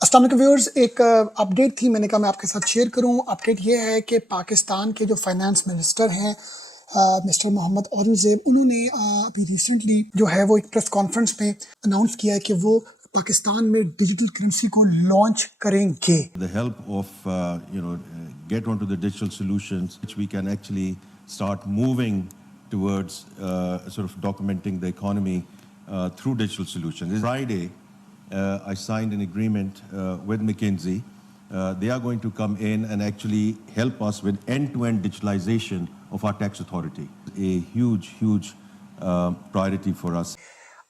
अस्सलाम वालेकुम व्यूअर्स, एक अपडेट थी, मैंने कहा मैं आपके साथ शेयर करूं। अपडेट ये है कि पाकिस्तान के जो फाइनेंस मिनिस्टर हैं मिस्टर मोहम्मद औरंगज़ेब, उन्होंने अभी रिसेंटली जो है वो एक प्रेस कॉन्फ्रेंस में अनाउंस किया है कि वो पाकिस्तान में डिजिटल करेंसी को लॉन्च करेंगे। The help of get onto the digital solutions, which we can actually start moving towards sort of documenting the economy through digital solutions. This Friday, I signed an agreement with McKinsey. They are going to come in and actually help us with end-to-end digitalization of our tax authority. A huge priority for us.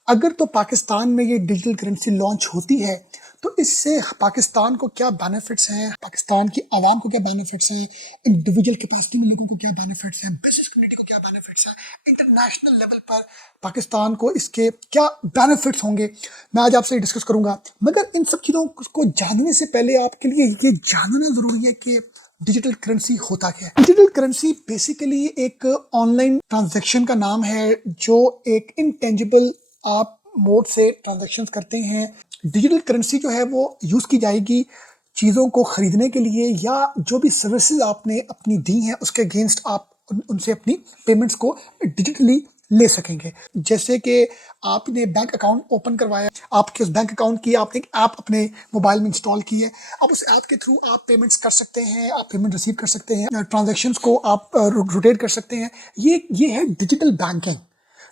अगर तो पाकिस्तान में ये digital currency launch होती है तो इससे पाकिस्तान को क्या बेनिफिट्स हैं, पाकिस्तान की आवाम को क्या बेनिफिट्स हैं, इंडिविजुअल कैपेसिटी में लोगों को क्या बेनिफिट्स हैं, बिजनेस कम्युनिटी को क्या बेनिफिट्स हैं, इंटरनेशनल लेवल पर पाकिस्तान को इसके क्या बेनिफिट्स होंगे, मैं आज आपसे डिस्कस करूंगा। मगर इन सब चीज़ों को जानने से पहले आपके लिए ये जानना ज़रूरी है कि डिजिटल करेंसी होता क्या है। डिजिटल करेंसी बेसिकली एक ऑनलाइन ट्रांजैक्शन का नाम है जो एक इंटेंजिबल आप मोड से ट्रांजैक्शंस करते हैं। डिजिटल करेंसी जो है वो यूज़ की जाएगी चीज़ों को ख़रीदने के लिए या जो भी सर्विसेज आपने अपनी दी हैं उसके अगेंस्ट आप उनसे अपनी पेमेंट्स को डिजिटली ले सकेंगे। जैसे कि आपने बैंक अकाउंट ओपन करवाया, आपके उस बैंक अकाउंट की आपने एक ऐप अपने मोबाइल में इंस्टॉल की है, अब उस ऐप के थ्रू आप पेमेंट्स कर सकते हैं, आप पेमेंट रिसीव कर सकते हैं, ट्रांजैक्शंस को आप रोटेट कर सकते हैं। ये है डिजिटल बैंकिंग।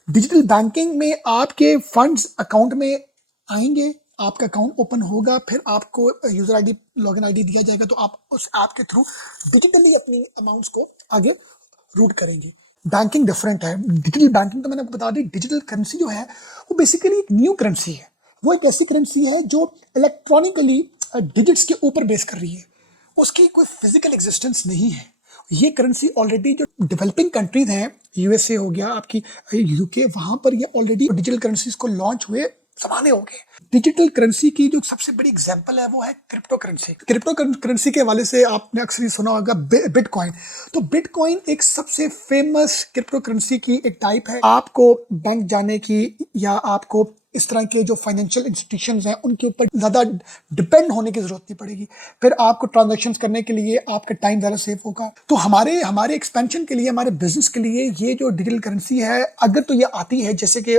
डिजिटल बैंकिंग में आपके फंड्स अकाउंट में आएंगे, आपका अकाउंट ओपन होगा, फिर आपको यूजर आईडी लॉगिन आईडी दिया जाएगा, तो आप उस ऐप के थ्रू डिजिटली अपनी अमाउंट्स को आगे रूट करेंगे। बैंकिंग डिफरेंट है। डिजिटल बैंकिंग तो मैंने आपको बता दी। डिजिटल करेंसी जो है वो बेसिकली एक न्यू करेंसी है। वो एक ऐसी करेंसी है जो इलेक्ट्रॉनिकली डिजिट्स के ऊपर बेस कर रही है, उसकी कोई फिजिकल एग्जिस्टेंस नहीं है। ये करेंसी ऑलरेडी जो डेवलपिंग कंट्रीज हैं, यूएसए हो गया, आपकी यूके, वहां पर ये ऑलरेडी डिजिटल करेंसीज को लॉन्च हुए जमाने हो गए। डिजिटल करेंसी की जो सबसे बड़ी एग्जांपल है वो है क्रिप्टो करेंसी। क्रिप्टो करेंसी के हवाले से आपने अक्सर ही सुना होगा बिटकॉइन। तो बिटकॉइन एक सबसे फेमस क्रिप्टो करेंसी की एक टाइप है। आपको बैंक जाने की या आपको इस तरह के जो फाइनेंशियल इंस्टीट्यूशंस हैं उनके ऊपर ज़्यादा डिपेंड होने की ज़रूरत नहीं पड़ेगी। फिर आपको ट्रांजैक्शंस करने के लिए आपका टाइम ज़्यादा सेव होगा। तो हमारे एक्सपेंशन के लिए, हमारे बिजनेस के लिए ये जो डिजिटल करेंसी है, अगर तो ये आती है, जैसे कि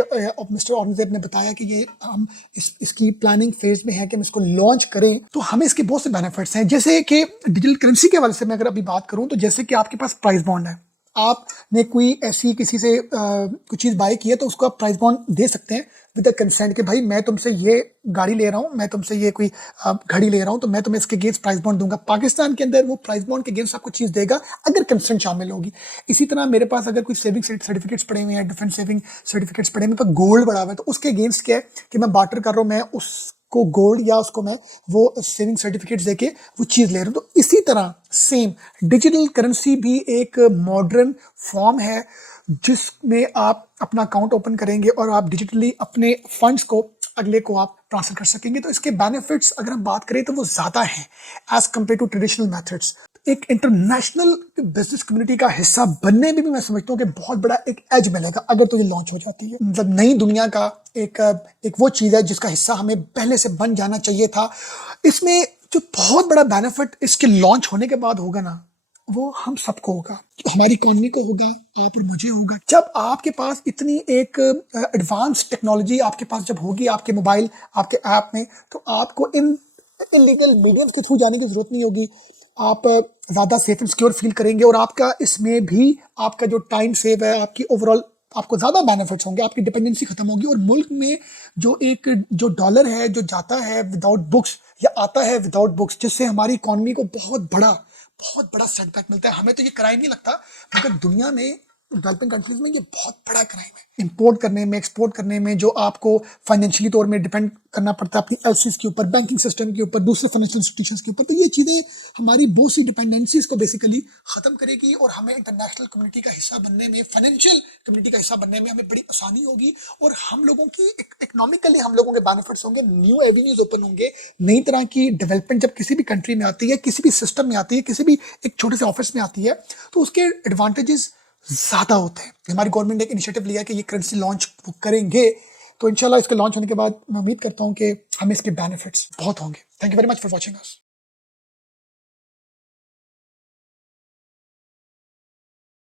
मिस्टर औरंगज़ेब ने बताया कि ये हम इसकी प्लानिंग फेज में है कि हम इसको लॉन्च करें, तो हमें इसके बहुत से बेनिफिट्स हैं। जैसे कि डिजिटल करेंसी के हवाले से मैं अगर अभी बात करूँ तो जैसे कि आपके पास प्राइस बॉन्ड है, आपने कोई ऐसी किसी से कोई चीज़ बाय की है तो उसको आप प्राइस बॉन्ड दे सकते हैं विद द कंसेंट कि भाई मैं तुमसे ये गाड़ी ले रहा हूँ, मैं तुमसे ये कोई घड़ी ले रहा हूँ, तो मैं तुम्हें इसके अगेंस्ट प्राइस बॉन्ड दूंगा। पाकिस्तान के अंदर वो प्राइस बॉन्ड के अगेंस्ट आपको चीज़ देगा अगर कंसेंट शामिल होगी। इसी तरह मेरे पास अगर कोई सेविंग सर्टिफिकेट्स पड़े हुए हैं, डिफरेंट सेविंग सर्टिफिकेट्स पड़े हुए हैं, तो गोल्ड पड़ा हुआ है, तो उसके अगेंस्ट क्या है कि मैं बार्टर कर रहा हूँ, मैं उसको गोल्ड या उसको मैं वो सेविंग सर्टिफिकेट्स देके वो चीज़ ले रहा हूँ। तो इसी तरह सेम डिजिटल करेंसी भी एक मॉडर्न फॉर्म है जिसमें आप अपना अकाउंट ओपन करेंगे और आप डिजिटली अपने फंड्स को अगले को आप ट्रांसफर कर सकेंगे। तो इसके बेनिफिट्स अगर हम बात करें तो वो ज़्यादा हैं as compared to traditional methods. एक इंटरनेशनल बिजनेस कम्युनिटी का हिस्सा बनने में भी मैं समझता हूँ कि बहुत बड़ा एक एज मिलेगा अगर तो ये लॉन्च हो जाती है। मतलब नई दुनिया का एक वो चीज़ है जिसका हिस्सा हमें पहले से बन जाना चाहिए था। इसमें जो बहुत बड़ा बेनिफिट इसके लॉन्च होने के बाद होगा ना, वो हम सबको होगा, हमारी इकोनॉमी को होगा, आप और मुझे होगा। जब आपके पास इतनी एक एडवांस टेक्नोलॉजी आपके पास जब होगी आपके मोबाइल, आपके ऐप में, तो आपको इन इलीगल मीडियम के थ्रू जाने की जरूरत नहीं होगी। आप ज़्यादा सेफ एंड सिक्योर फील करेंगे और आपका इसमें भी आपका जो टाइम सेव है, आपकी ओवरऑल आपको ज़्यादा बेनिफिट्स होंगे, आपकी डिपेंडेंसी खत्म होगी। और मुल्क में जो डॉलर है जो जाता है विदाउट बुक्स या आता है विदाउट बुक्स, जिससे हमारी इकोनॉमी को बहुत बड़ा सेटबैक मिलता है। हमें तो ये क्राइम नहीं लगता, मगर दुनिया में डेवलपिंग कंट्रीज में ये बहुत बड़ा क्राइम है। इंपोर्ट करने में, एक्सपोर्ट करने में जो आपको फाइनेंशियली तौर में डिपेंड करना पड़ता है अपनी एलसीज के ऊपर, बैंकिंग सिस्टम के ऊपर, दूसरे फाइनेंशियल इंस्टीट्यूशंस के ऊपर, तो ये चीज़ें हमारी बहुत सी डिपेंडेंसीज को बेसिकली ख़त्म करेगी और हमें इंटरनेशनल कम्युनिटी का हिस्सा बनने में, फाइनेंशियल कम्युनिटी का हिस्सा बनने में हमें बड़ी आसानी होगी। और हम लोगों की इकोनॉमिकली हम लोगों के बेनिफिट्स होंगे, न्यू एवेन्यूज ओपन होंगे। नई तरह की डेवलपमेंट जब किसी भी कंट्री में आती है, किसी भी सिस्टम में आती है, किसी भी एक छोटे से ऑफिस में आती है, तो उसके एडवांटेजेस ज़्यादा होते हैं। हमारी गवर्नमेंट ने एक इनिशिएटिव लिया कि ये करेंसी लॉन्च करेंगे, तो इंशाल्लाह इसके लॉन्च होने के बाद मैं उम्मीद करता हूँ कि हमें इसके बेनिफिट्स बहुत होंगे। Thank you very much for watching us.